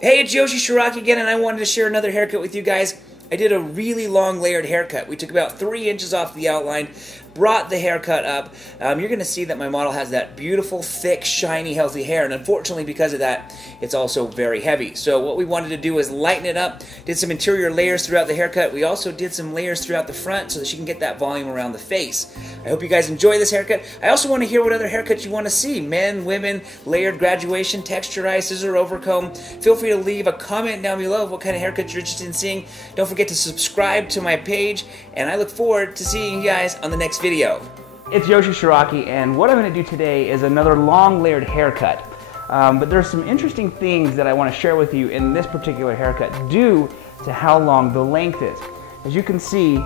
Hey, it's Yoshi Shiraki again, and I wanted to share another haircut with you guys. I did a really long layered haircut. We took about 3 inches off the outline, brought the haircut up. You're going to see that my model has that beautiful, thick, shiny, healthy hair, and unfortunately because of that, it's also very heavy. So what we wanted to do is lighten it up, did some interior layers throughout the haircut. We also did some layers throughout the front so that she can get that volume around the face. I hope you guys enjoy this haircut. I also want to hear what other haircuts you want to see. Men, women, layered, graduation, texturized, scissor, overcomb. Feel free to leave a comment down below of what kind of haircuts you're interested in seeing. Don't forget to subscribe to my page, and I look forward to seeing you guys on the next video. It's Yoshi Shiraki, and what I'm going to do today is another long layered haircut. But there's some interesting things that I want to share with you in this particular haircut due to how long the length is. As you can see,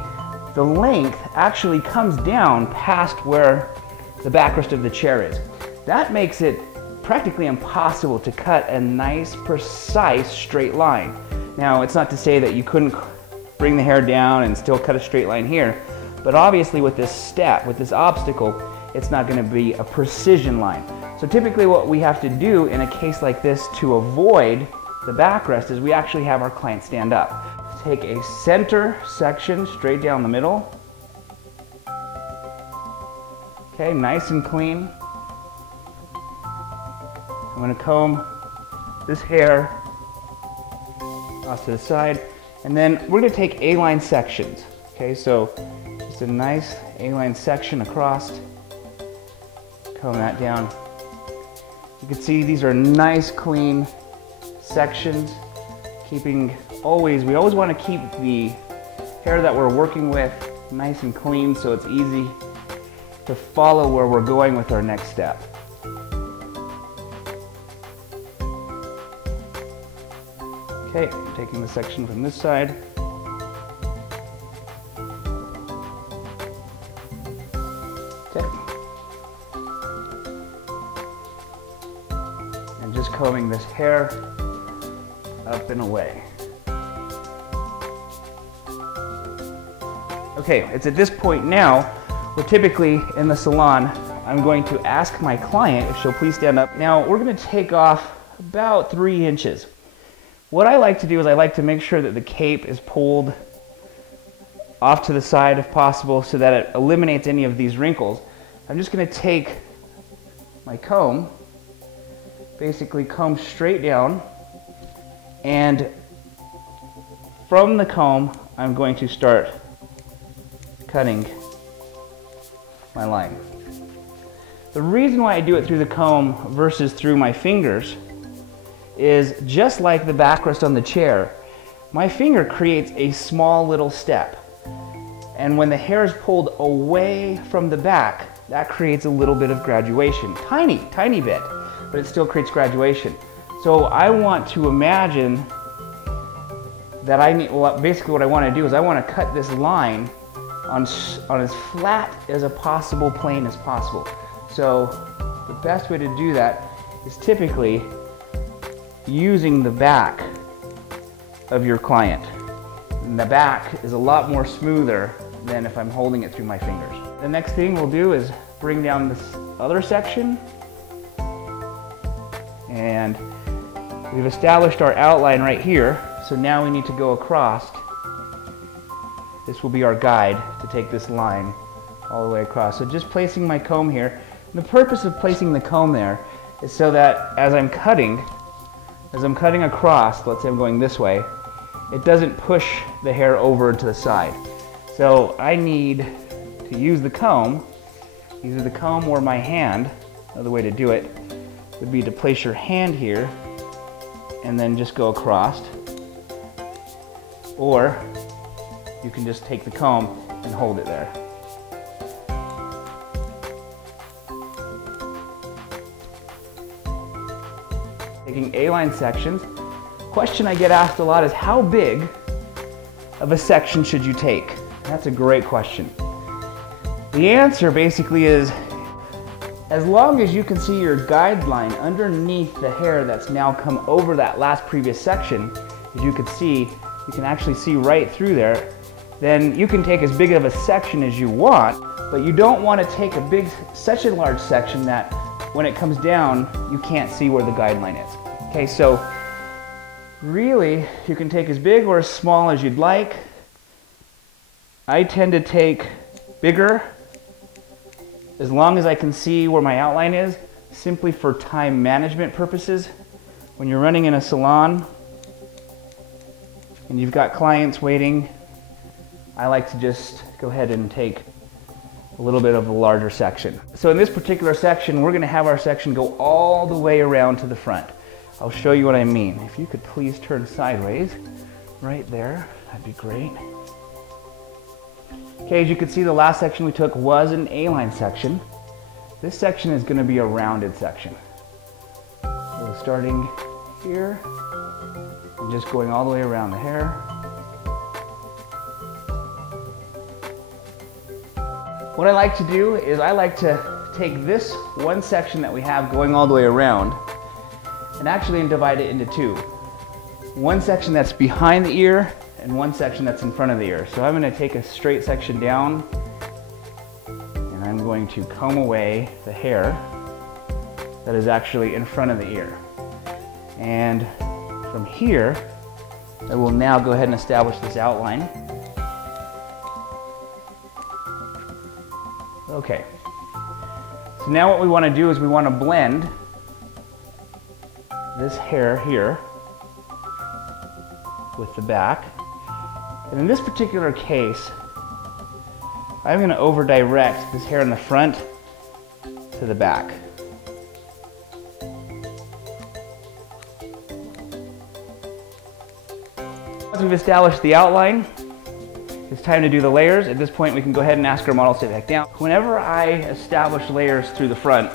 the length actually comes down past where the backrest of the chair is. That makes it practically impossible to cut a nice, precise straight line. Now, it's not to say that you couldn't bring the hair down and still cut a straight line here, but obviously with this step, with this obstacle, it's not going to be a precision line. So typically what we have to do in a case like this to avoid the backrest is we actually have our client stand up. Take a center section straight down the middle. Okay, nice and clean. I'm going to comb this hair off to the side, and then we're going to take A-line sections. Okay, so just a nice A-line section across. Comb that down. You can see these are nice, clean sections. We always want to keep the hair that we're working with nice and clean so it's easy to follow where we're going with our next step. Okay, taking the section from this side. Okay. And just combing this hair up and away. Okay, it's at this point now where typically in the salon I'm going to ask my client if she'll please stand up. Now we're going to take off about 3 inches. What I like to do is I like to make sure that the cape is pulled off to the side if possible so that it eliminates any of these wrinkles. I'm just going to take my comb, basically comb straight down, and from the comb I'm going to start cutting my line. The reason why I do it through the comb versus through my fingers is just like the backrest on the chair, my finger creates a small little step. And when the hair is pulled away from the back, that creates a little bit of graduation. Tiny, tiny bit, but it still creates graduation. So I want to imagine that basically what I want to do is I want to cut this line on as flat as a possible plane as possible. So the best way to do that is typically using the back of your client. And the back is a lot more smoother than if I'm holding it through my fingers. The next thing we'll do is bring down this other section, and we've established our outline right here, so now we need to go across. This will be our guide to take this line all the way across. So just placing my comb here. And the purpose of placing the comb there is so that as I'm cutting across, let's say I'm going this way, it doesn't push the hair over to the side. So I need to use the comb, either the comb or my hand. Another way to do it would be to place your hand here and then just go across. Or you can just take the comb and hold it there. Taking A-line sections. Question I get asked a lot is how big of a section should you take? That's a great question. The answer basically is as long as you can see your guideline underneath the hair that's now come over that last previous section, as you can see, you can actually see right through there, then you can take as big of a section as you want, but you don't want to take such a large section that when it comes down, you can't see where the guideline is. Okay, so Really, you can take as big or as small as you'd like. I tend to take bigger as long as I can see where my outline is, simply for time management purposes. When you're running in a salon and you've got clients waiting, I like to just go ahead and take a little bit of a larger section. So in this particular section, we're going to have our section go all the way around to the front. I'll show you what I mean. If you could please turn sideways, right there, that'd be great. Okay, as you can see, the last section we took was an A-line section. This section is going to be a rounded section. So starting here, and just going all the way around the hair. What I like to do is I like to take this one section that we have going all the way around and actually divide it into two. One section that's behind the ear and one section that's in front of the ear. So I'm going to take a straight section down and I'm going to comb away the hair that is actually in front of the ear. And from here, I will now go ahead and establish this outline. Okay, so now what we want to do is we want to blend this hair here with the back. And in this particular case, I'm going to over direct this hair in the front to the back. Once we've established the outline, it's time to do the layers. At this point, we can go ahead and ask our model to sit back down. Whenever I establish layers through the front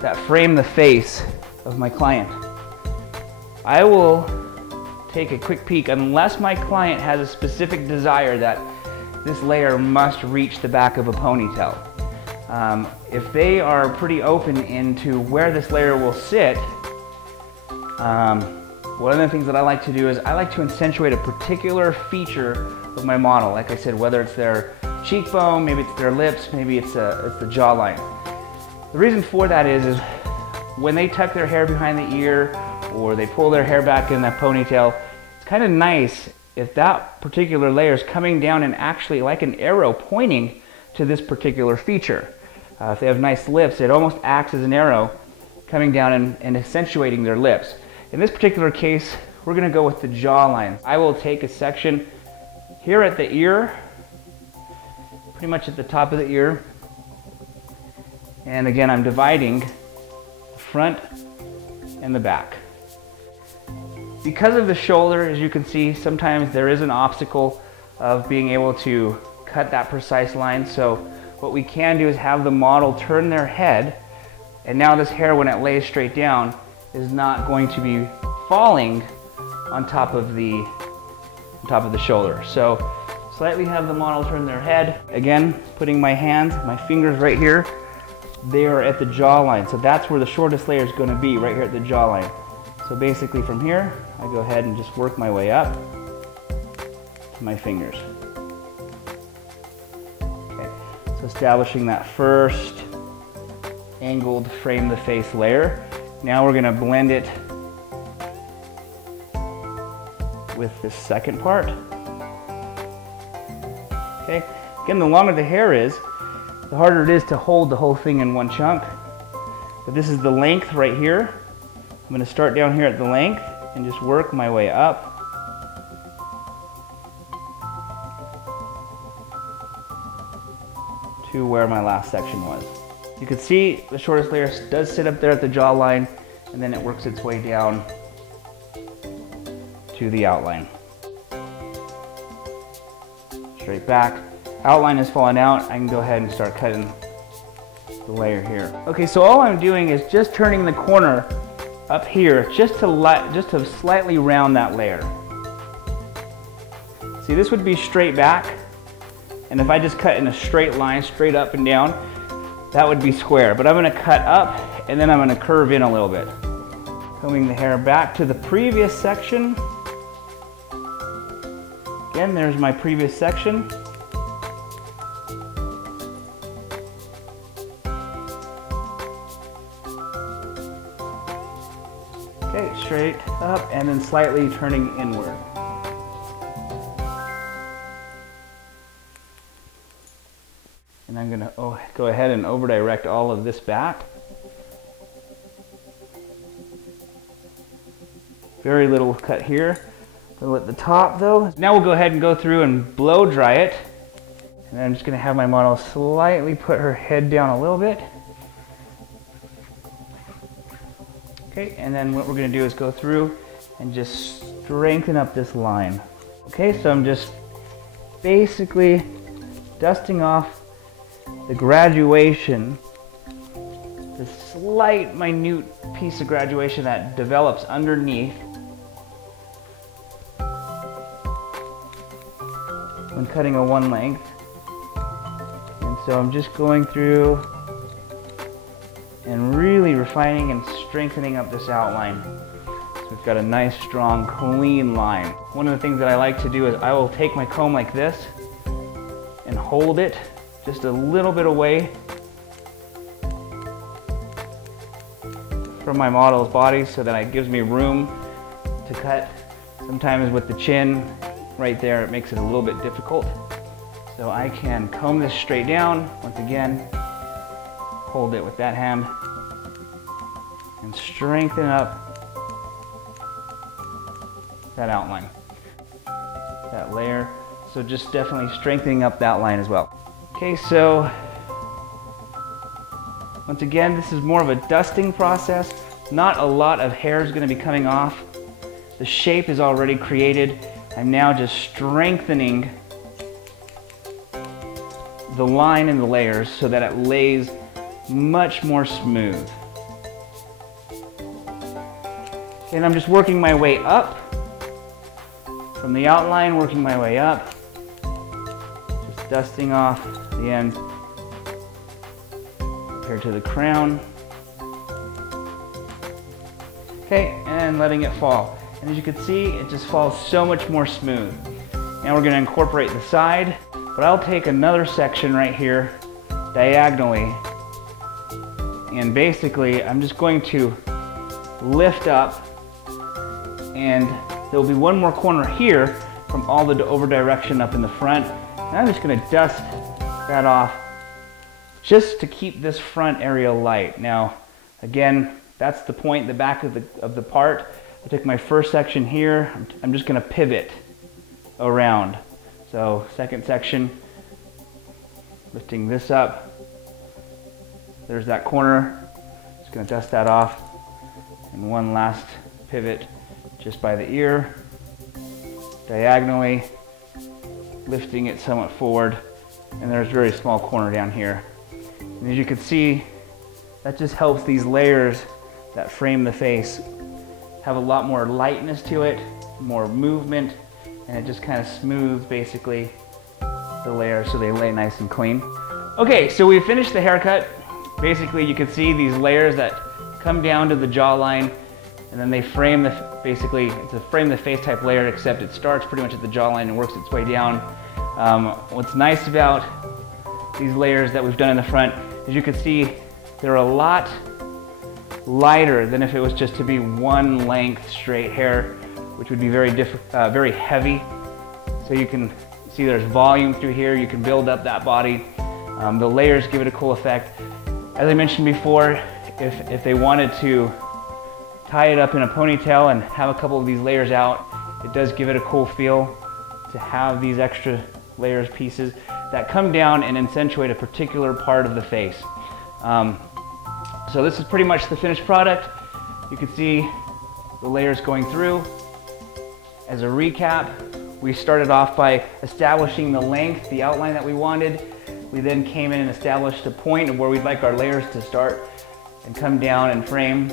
that frame the face of my client, I will take a quick peek, unless my client has a specific desire that this layer must reach the back of a ponytail. If they are pretty open into where this layer will sit, one of the things that I like to do is I like to accentuate a particular feature of my model. Like I said, whether it's their cheekbone, maybe it's their lips, maybe it's the jawline. The reason for that is when they tuck their hair behind the ear or they pull their hair back in that ponytail, it's kind of nice if that particular layer is coming down and actually like an arrow pointing to this particular feature. If they have nice lips, it almost acts as an arrow coming down and accentuating their lips. In this particular case, we're going to go with the jawline. I will take a section here at the ear, pretty much at the top of the ear. And again, I'm dividing the front and the back. Because of the shoulder, as you can see, sometimes there is an obstacle of being able to cut that precise line. So what we can do is have the model turn their head, and now this hair, when it lays straight down, is not going to be falling on top of the shoulder. So slightly have the model turn their head. Again, putting my hands, my fingers right here, they are at the jawline. So that's where the shortest layer is going to be, right here at the jawline. So basically from here, I go ahead and just work my way up to my fingers. Okay, so establishing that first angled frame the face layer. Now we're going to blend it with this second part. Okay, again, the longer the hair is, the harder it is to hold the whole thing in one chunk. But this is the length right here. I'm going to start down here at the length and just work my way up to where my last section was. You can see the shortest layer does sit up there at the jawline, and then it works its way down to the outline. Straight back. Outline is falling out. I can go ahead and start cutting the layer here. Okay, so all I'm doing is just turning the corner up here just to slightly round that layer. See, this would be straight back, and if I just cut in a straight line, straight up and down, that would be square. But I'm going to cut up and then I'm going to curve in a little bit. Combing the hair back to the previous section. Again, there's my previous section. Okay, straight up and then slightly turning inward. And I'm gonna go ahead and over direct all of this back. Very little cut here. Little at the top though. Now we'll go ahead and go through and blow dry it. And I'm just gonna have my model slightly put her head down a little bit. Okay, and then what we're gonna do is go through and just strengthen up this line. Okay, so I'm just basically dusting off the graduation, the slight minute piece of graduation that develops underneath when cutting a one length. And so I'm just going through and really refining and strengthening up this outline. So we've got a nice, strong, clean line. One of the things that I like to do is I will take my comb like this and hold it just a little bit away from my model's body so that it gives me room to cut. Sometimes with the chin right there, it makes it a little bit difficult. So I can comb this straight down, once again, hold it with that hand, and strengthen up that outline, that layer. So just definitely strengthening up that line as well. Okay, so once again, this is more of a dusting process. Not a lot of hair is going to be coming off. The shape is already created. I'm now just strengthening the line and the layers so that it lays much more smooth. Okay, and I'm just working my way up from the outline, working my way up, just dusting off the end compared to the crown. Okay, and letting it fall. And as you can see, it just falls so much more smooth. Now we're going to incorporate the side, but I'll take another section right here diagonally, and basically I'm just going to lift up, and there will be one more corner here from all the over direction up in the front, and I'm just going to dust that off just to keep this front area light. Now again, that's the point, the back of the part. I took my first section here, I'm just going to pivot around. So second section, lifting this up, there's that corner, just going to dust that off, and one last pivot just by the ear, diagonally, lifting it somewhat forward, and there's a very small corner down here. And as you can see, that just helps these layers that frame the face have a lot more lightness to it, more movement, and it just kind of smooths basically the layers so they lay nice and clean. Okay, so we finished the haircut. Basically you can see these layers that come down to the jawline, and then they frame basically it's a frame the face type layer, except it starts pretty much at the jawline and works its way down. What's nice about these layers that we've done in the front, as you can see, they're a lot lighter than if it was just to be one length straight hair, which would be very heavy. So you can see there's volume through here. You can build up that body. The layers give it a cool effect. As I mentioned before, if they wanted to tie it up in a ponytail and have a couple of these layers out, it does give it a cool feel to have these extra layers pieces that come down and accentuate a particular part of the face. So this is pretty much the finished product. You can see the layers going through. As a recap, we started off by establishing the length, the outline that we wanted. We then came in and established a point of where we'd like our layers to start and come down and frame.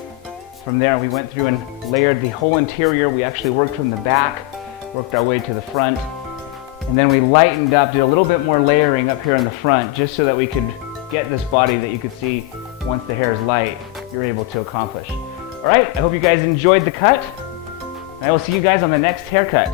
From there, we went through and layered the whole interior. We actually worked from the back, worked our way to the front, and then we lightened up, did a little bit more layering up here in the front, just so that we could get this body that you could see once the hair is light, you're able to accomplish. All right, I hope you guys enjoyed the cut, and I will see you guys on the next haircut.